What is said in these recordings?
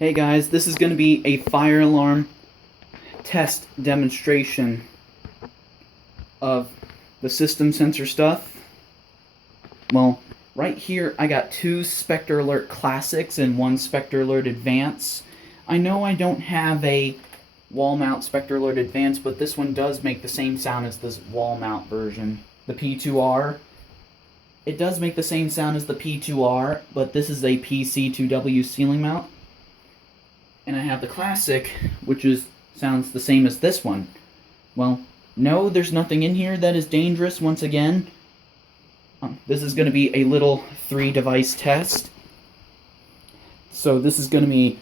Hey guys, this is going to be a fire alarm test demonstration of the system sensor stuff. Well, right here I got two Spectre Alert Classics and one Spectre Alert Advance. I know I don't have a wall mount Spectre Alert Advance, but this one does make the same sound as this wall mount version. The P2R. It does make the same sound as the P2R, but this is a PC2W ceiling mount. And I have the Classic, which sounds the same as this one. Well, no, there's nothing in here that is dangerous once again. This is going to be a little 3-device test. So this is going to be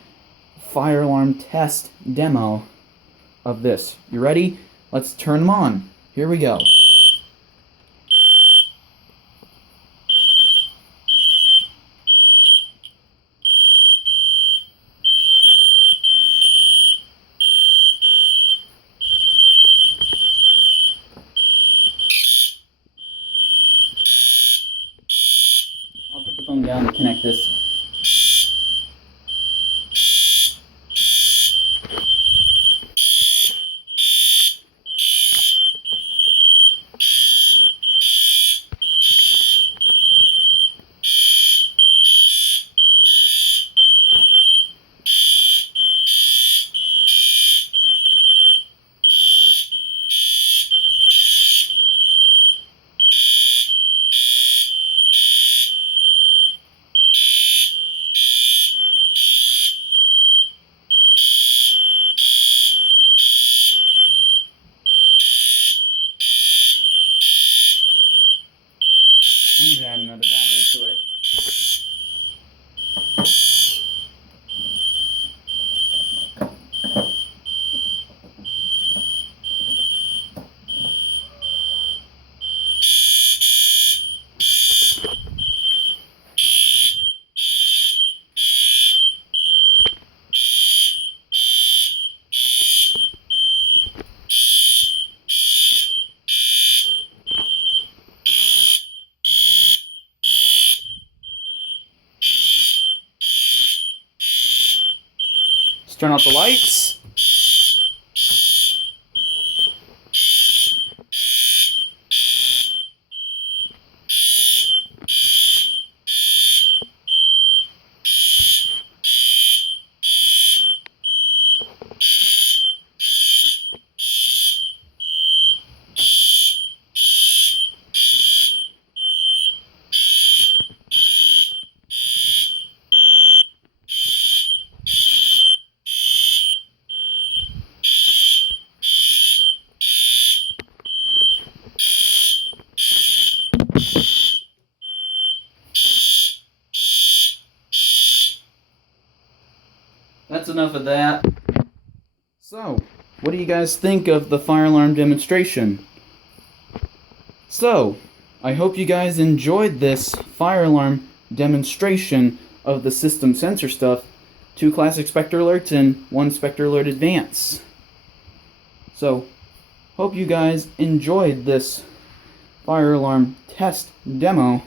fire alarm test demo of this. You ready? Let's turn them on. Here we go. I'll put the phone down and connect this. I need to add another battery to it. Let's turn off the lights. That's enough of that. So, what do you guys think of the fire alarm demonstration? So, I hope you guys enjoyed this fire alarm demonstration of the system sensor stuff. 2 Classic Spectre Alerts and 1 Spectre Alert Advance. So, hope you guys enjoyed this fire alarm test demo.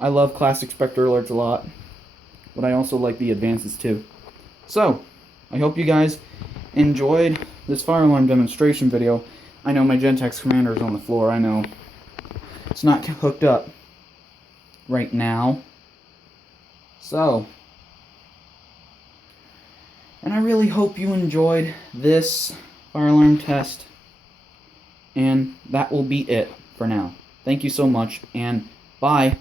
I love Classic Spectre Alerts a lot, but I also like the Advances too. So, I hope you guys enjoyed this fire alarm demonstration video. I know my Gentex Commander is on the floor, I know. It's not hooked up right now. So, and I really hope you enjoyed this fire alarm test. And that will be it for now. Thank you so much, and bye.